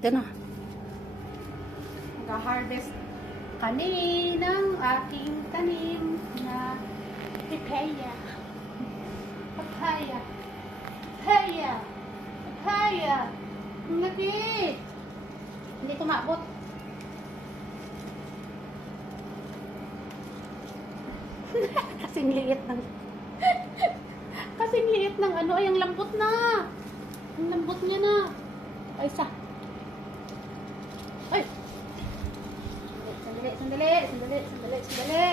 Yan na. Mag-harvest kami ng aking tanim na papaya. Papaya. Papaya. Papaya. Ang laki. Hindi ko maabot. Kasing liit ng kasing liit ng ano. Ay, ang lambot na. Ang lambot niya na. Ay, isa. Ay! Sandali, sandali, sandali, sandali, sandali.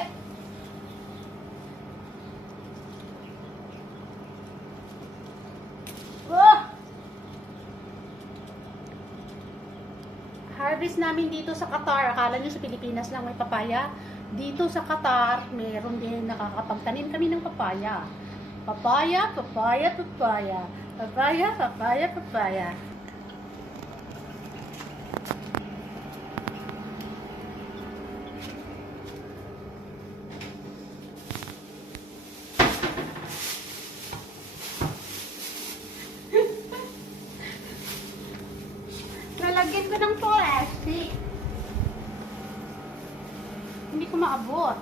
Oh! Harvest namin dito sa Qatar. Akala nyo sa Pilipinas lang may papaya. Dito sa Qatar, meron din nakakapagtanim kami ng papaya. Papaya, papaya, papaya. Papaya, papaya, papaya. Lalagyan ko ng plastic. Hindi ko maabot.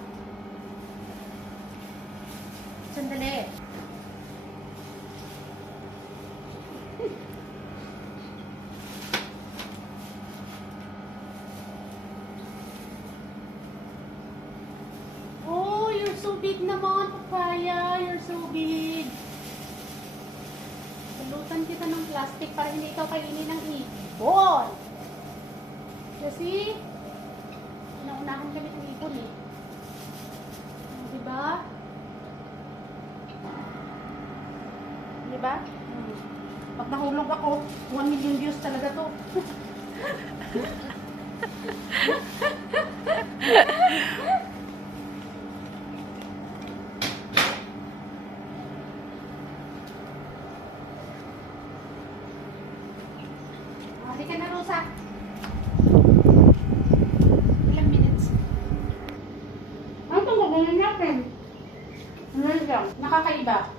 Sandali. Oh, you're so big naman, papaya. You're so big. Pulutan kita ng plastic para hindi ikaw kainin ng ibon. Kasi, naunahan kami ng ibon eh. Diba? Diba? Pag nahulog ako, 1 million views talaga to. Halika na, Rosa. Ilang minutes? Ano itong gagawin natin? Ano lang? Nakakaiba.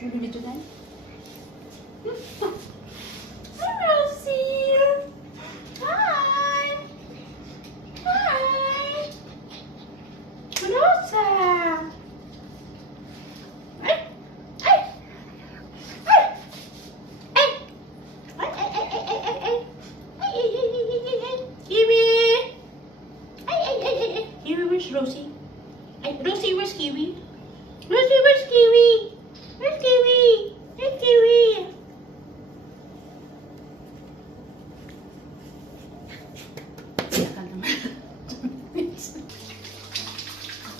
Ano dito na? Hi, Rosie! Hi! Hi! Rosa! Ay! Ay! Ay! Ay! Ay! Ay! Ay! Ay! Ay! Ay! Ay! Ay! Ay! Ay! Kiwi! Ay! Ay! Ay! Ay! Ay! Kiwi, where's Rosie? Ay, Rosie, where's Kiwi? Rosie, where's Kiwi? Where's Kiwi? Where's Kiwi?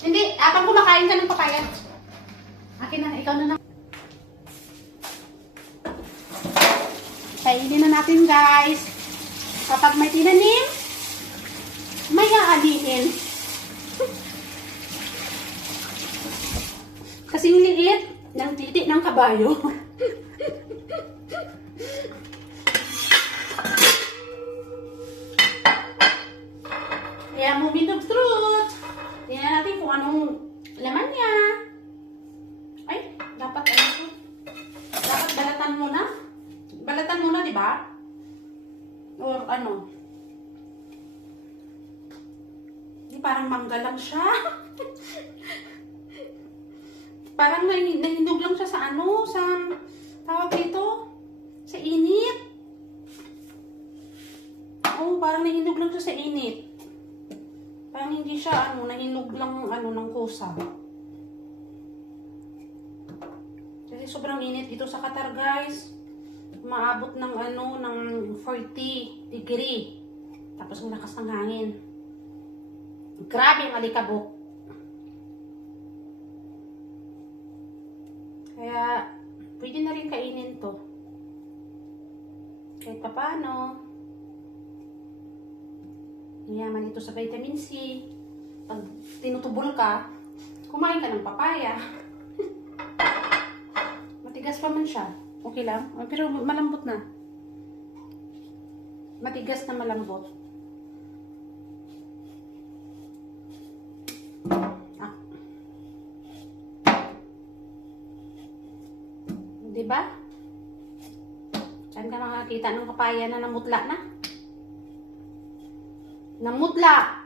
Hindi, habang kumakain ka ng papaya. Akin na, ikaw na lang. Kainin na natin, guys. Kapag may tinanim, may aalihin. Kasing liit ng titi ng kabayo. Kaya moving of truth. Tingnan natin kung anong laman niya. Ay, dapat ano ito? Dapat balatan muna. Balatan muna, di ba? Or ano? Di parang mangga lang siya. Parang nahinog lang siya sa ano, sa tawag dito, sa init. Oo, parang nahinog lang siya sa init. Parang hindi siya ano, nahinog lang ano ng kusa. Kasi sobrang init dito sa Qatar, guys. Umaabot ng ano, ng 40 degree. Tapos ang lakas ng hangin. Grabe ang alikabok. Kaya, pwede na rin kainin to. Kahit pa paano. Mayaman ito sa vitamin C. Pag tinutubol ka, kumain ka ng papaya. Matigas pa man siya. Okay lang. Pero malambot na. Matigas na malambot. Diba? Saan ka makakita ng papaya na namutla na? Namutla!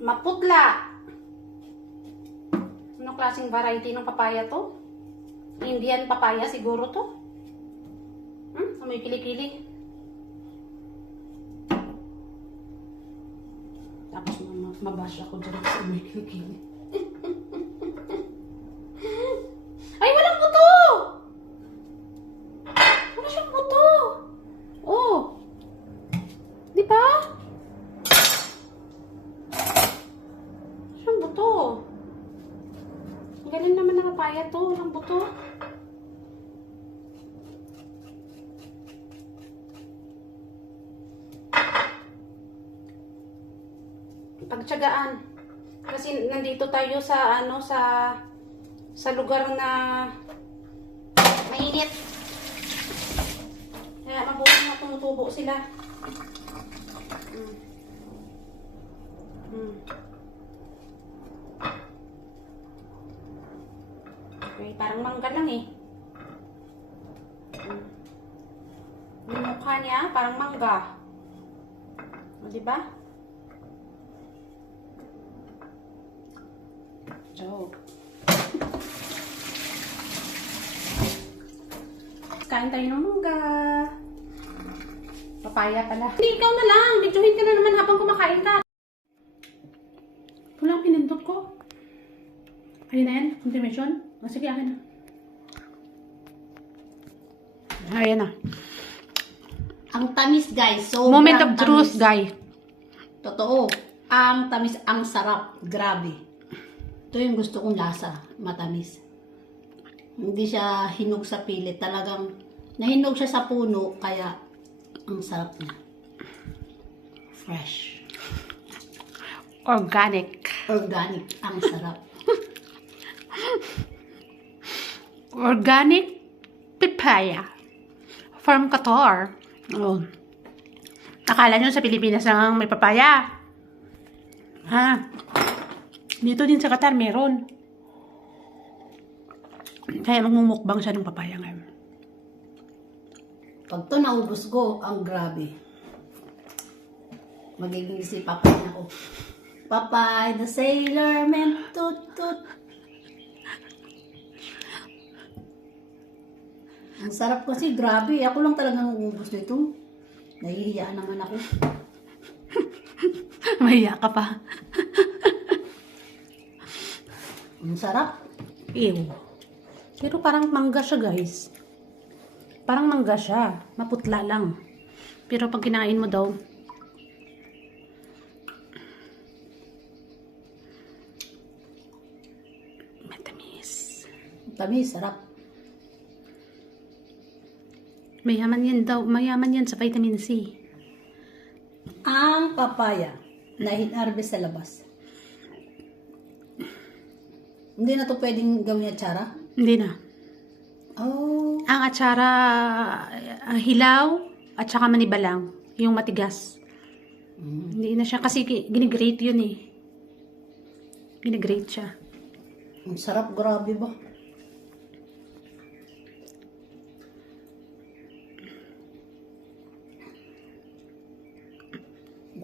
Maputla! Anong klaseng variety ng papaya to? Indian papaya siguro to? May kilikili. Tapos mabash ako dyan sa may kilikili. Ay, walang buto! Wala siyang buto! Oh! Di ba? Siyang buto. Ang galing naman ng papaya to. Walang buto. Pagtiyagaan. Kasi nandito tayo sa sa lugar na mainit. Kaya mabuti na tumutubo sila. Okay, parang mangga lang eh. Yung mukha niya parang mangga. O, diba? So, kain tayo ng mangga. Papaya pala. Hindi, ikaw na lang. Videohin ka na naman habang kumakain ka. Ito lang pinindot ko. Ayun na yan. Confirmation. O, sige, akin na. Ayan na. Ang tamis, guys. Sobrang Moment of tamis. truth, guys. Totoo. Ang tamis, ang sarap. Grabe. Ito yung gusto kong lasa. Matamis. Hindi siya hinog sa pilit. Talagang nahinog siya sa puno. Kaya ang sarap niya. Fresh. Organic. Organic. Ang sarap. Organic papaya. From Qatar. Oh. Akala nyo sa Pilipinas lang may papaya. Ha? Dito din sa Qatar meron. Kaya magmumukbang siya ng papaya ngayon. Pag to naubos ko, ang grabe. Magiging si Papay na ako. Papay the sailor man, tut tut. Ang sarap kasi, grabe. Ako lang talagang umubos nito. Nahihiya naman ako. Mahiya ka pa. Ang sarap. Ew. Pero parang mangga siya, guys. Parang mangga siya. Maputla lang. Pero pag kinain mo daw, matamis. Tamis, sarap. Mayaman yan daw. Mayaman yan sa vitamin C. Ang papaya na hinarvest sa labas. Hindi na to pwedeng gawin atsara? Hindi na. Oh. Ang atsara, hilaw, at saka manibalang. Yung matigas. Hindi na siya kasi ginigrate yun eh. Ginigrate siya. Ang sarap, grabe ba?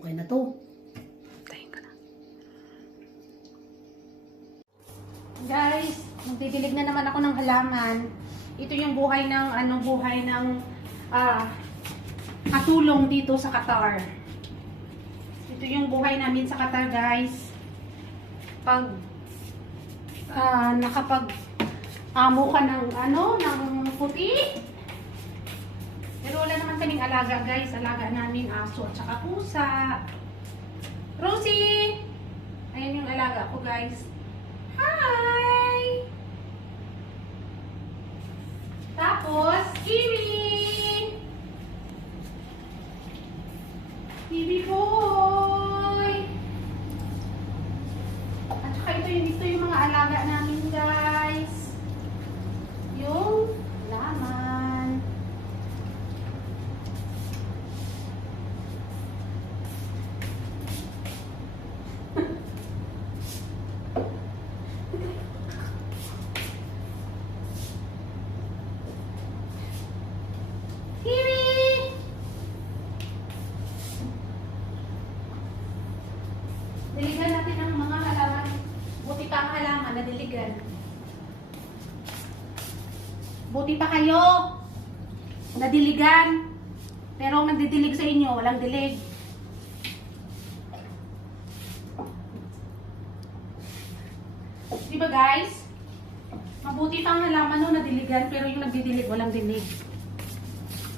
Okay na to. Tayin ko na. Guys, magdidilig na naman ako ng halaman. Ito yung buhay ng katulong dito sa Qatar. Ito yung buhay namin sa Qatar, guys. Pag nakapag-amo ka ng puti. Pero wala naman kaming alaga, guys. Alaga namin aso at saka pusa. Rosie! Ayan yung alaga ko, guys. Hi! Tapos, Kiwi! Kiwi boy! At saka ito yung mga alaga namin, guys. Yung laman. Mabuti pa kayo. Nadiligan. Pero ang nagdidilig sa inyo, walang dilig. Diba guys? Mabuti pang halaman no, nadiligan, pero yung nagdidilig, walang dilig.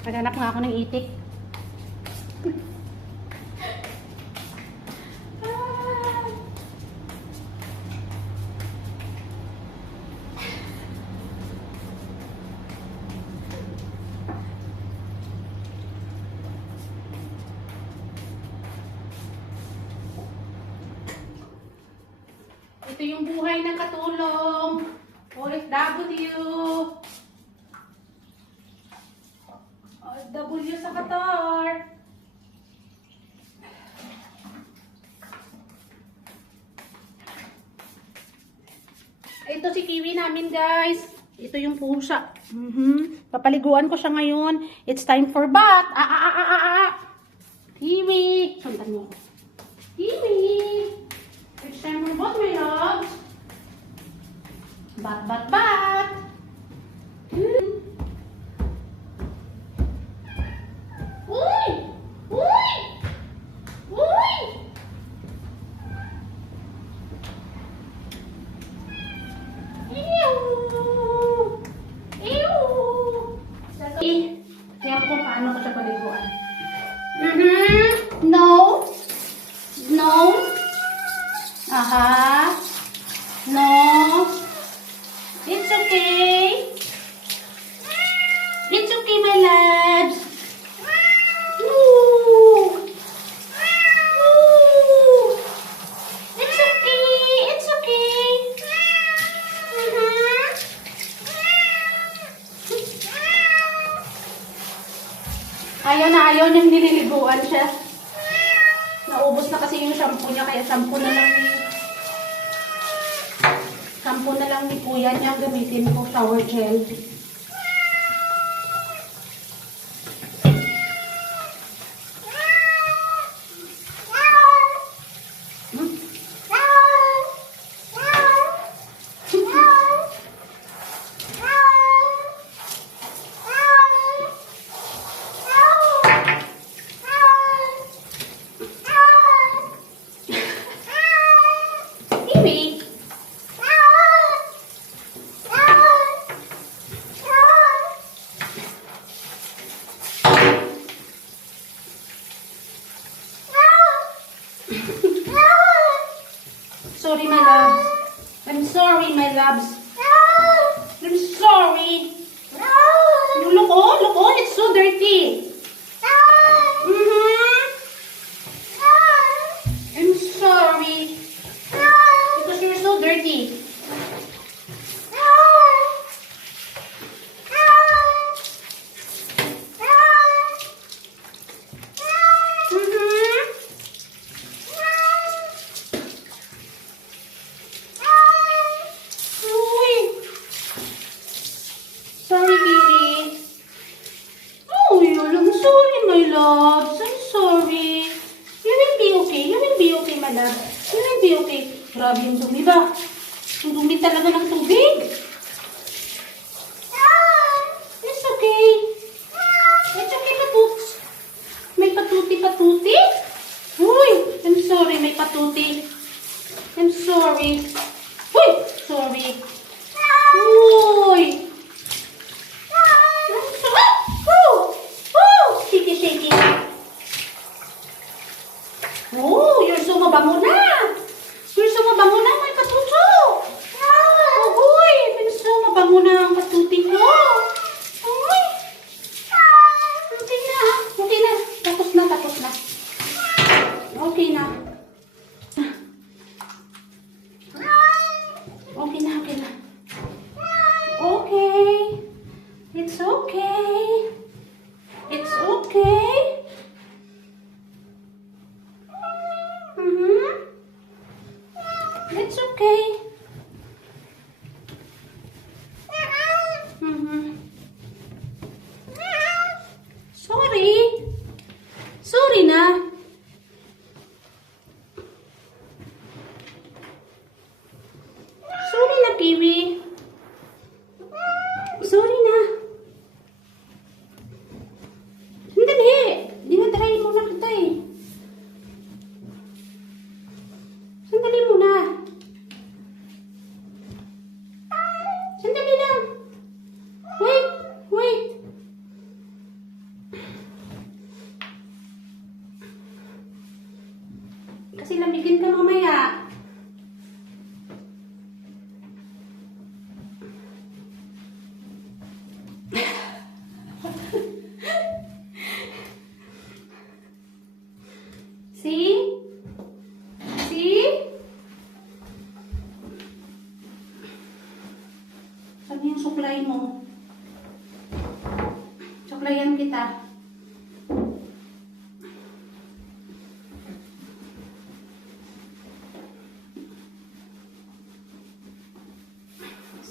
Naghanap nga ako ng itik. Ito yung buhay ng katulong. OFW. OFW sa Qatar. Ito si Kiwi namin, guys. Ito yung pusa. Papaliguan ko siya ngayon. It's time for bath. Kiwi. Sundan mo ako. Kiwi. It's time for bath, my loves. Bat, bat, bat. Uy! Uy! Uy! Ew! Ew! Kaya kung paano ko siya paliguan. No. No. Aha. No. It's okay. It's okay, my loves. Ooh. Ooh. It's okay. It's okay. Ayaw na ayaw niyang nililiguan siya. Naubos na kasi yung shampoo niya, kaya shampoo na lang ni kuya niya gamitin ko, shower gel. Kiwi. Sorry, my loves. I'm sorry, my loves. I'm sorry. Look, oh, it's so dirty. I'm sorry. Because you're so dirty. Sorry, baby. Oh, I'm sorry, my loves. I'm sorry. You will be okay. You will be okay, my love. You will be okay. Grabe yung dumi ba? Yung dumi talaga ng tubig. It's okay. It's okay, patuts. May patuti-patuti? Uy, I'm sorry, may patuti. I'm sorry. Uy, sorry. Uy. Shaky, shaky. Oh, you're so mabango na. You're so mabango na, may patuto. Oh, uy, so mabango na ang patuti ko. Uy. Okay na. Okay na. Tapos na, tapos na. Okay na. Okay na, okay na. Okay. It's okay. It's okay. It's okay. Sorry. Sorry na. Sorry na, Kiwi. Sorry na. Kasi lamigin ka mamaya. See? See? Ano yung supply mo? Supplyan kita.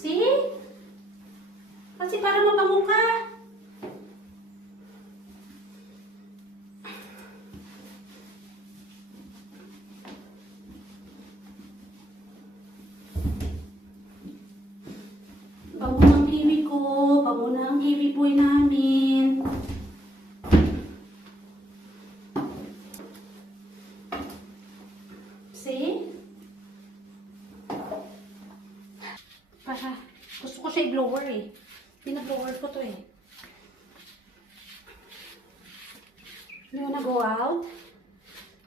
See? Kasi para mapamuka. Bango ng kiwi ko. Bango na ang kiwi boy namin. See? Para, gusto ko siya i-blower eh. Pinablower ko to eh. You wanna go out?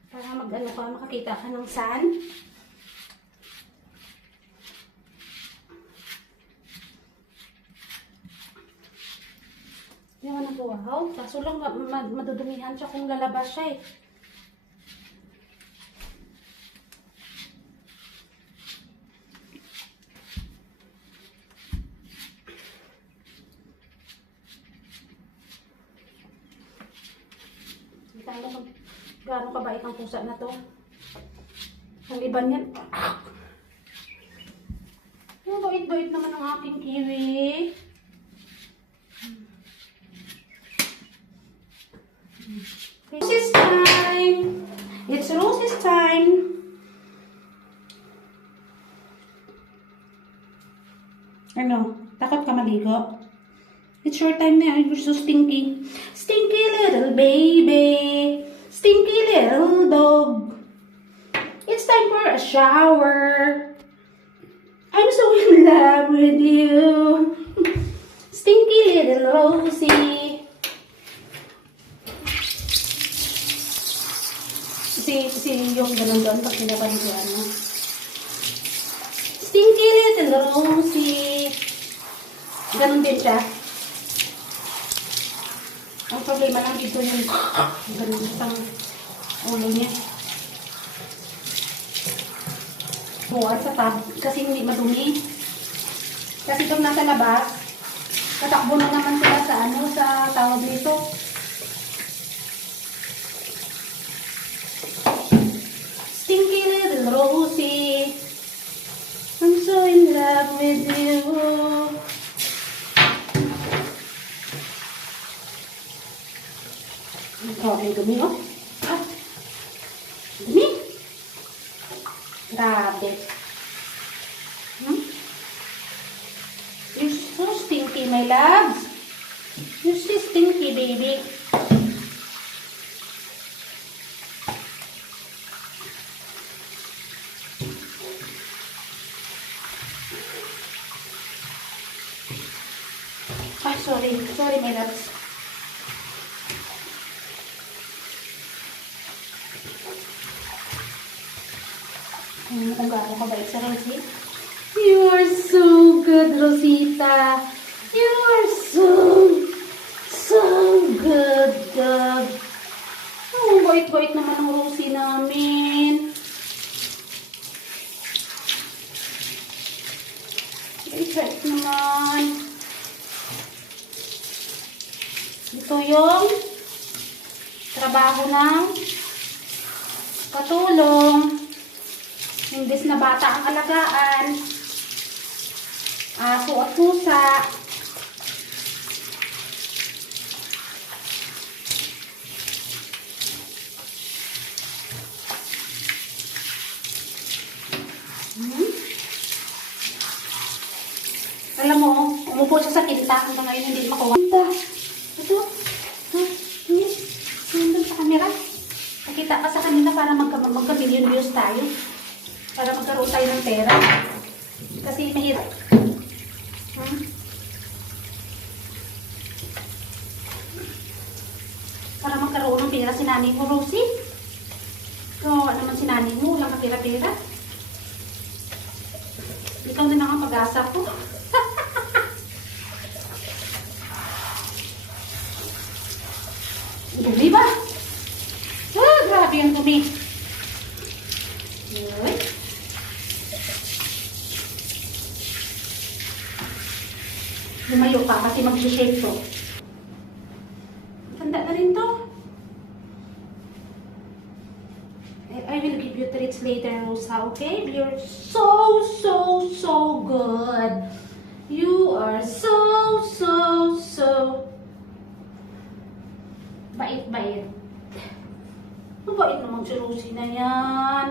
Para mag-ano ka, makakita ka ng sun. You wanna go out? Kaso lang madudumihan siya kung lalabas siya eh. Kita mo kung gaano kabait ang pusa na to. Ang iba niyan. Ang bait-bait naman ang aking kiwi. Roses time! It's roses time! Ano? Takot ka maligo? It's your time na. You're so stinky. Stinky little baby. Stinky little dog. It's time for a shower. I'm so in love with you. Stinky little Rosie. Si yung ganun doon pag pinapaniguan mo. Stinky little Rosie. Ganun din siya. Ang problema lang dito yung ganun isang ulo niya. Buwan sa tab kasi hindi madumi. Kasi itong nasa labas, tatakbo na naman sila sa ano, sa tawag nito. Stinky little Rosie, I'm so in love with you. Grabe, dumi oh. Ah, dumi. Grabe. You're so stinky, my loves. You're so stinky, baby. Ah, sorry. Sorry, my loves. Kung gaano kabait sa Rosie. You are so good, Rosita. You are so good, dog. Oh, bait-bait naman ang Rosie namin. Bait-bait naman. Ito yung trabaho ng katulong. Imbes na bata ang alagaan, aso at pusa. Alam mo, umupo siya sa tinta hanggang ngayon hindi makuha. Tinta. Ito. Nandun sa camera. Nakita ka sa kanila para magka-million views tayo. Para magkaroon tayo ng pera. Kasi mahirap. Para magkaroon ng pera si Nanay mo, Rosie. Kawawa naman naman si nanay mo, walang kapira-pira. Ikaw na lang ang pag-asa ko. Dumi ba? Ah, grabe yung dumi. Uy. Lumayo ka kasi mag-shape to. Tanda na rin to. I will give you treats later, Rosa, okay? You're so good. You are so bait-bait. Mabait naman si Rosie na yan.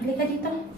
Halika dito.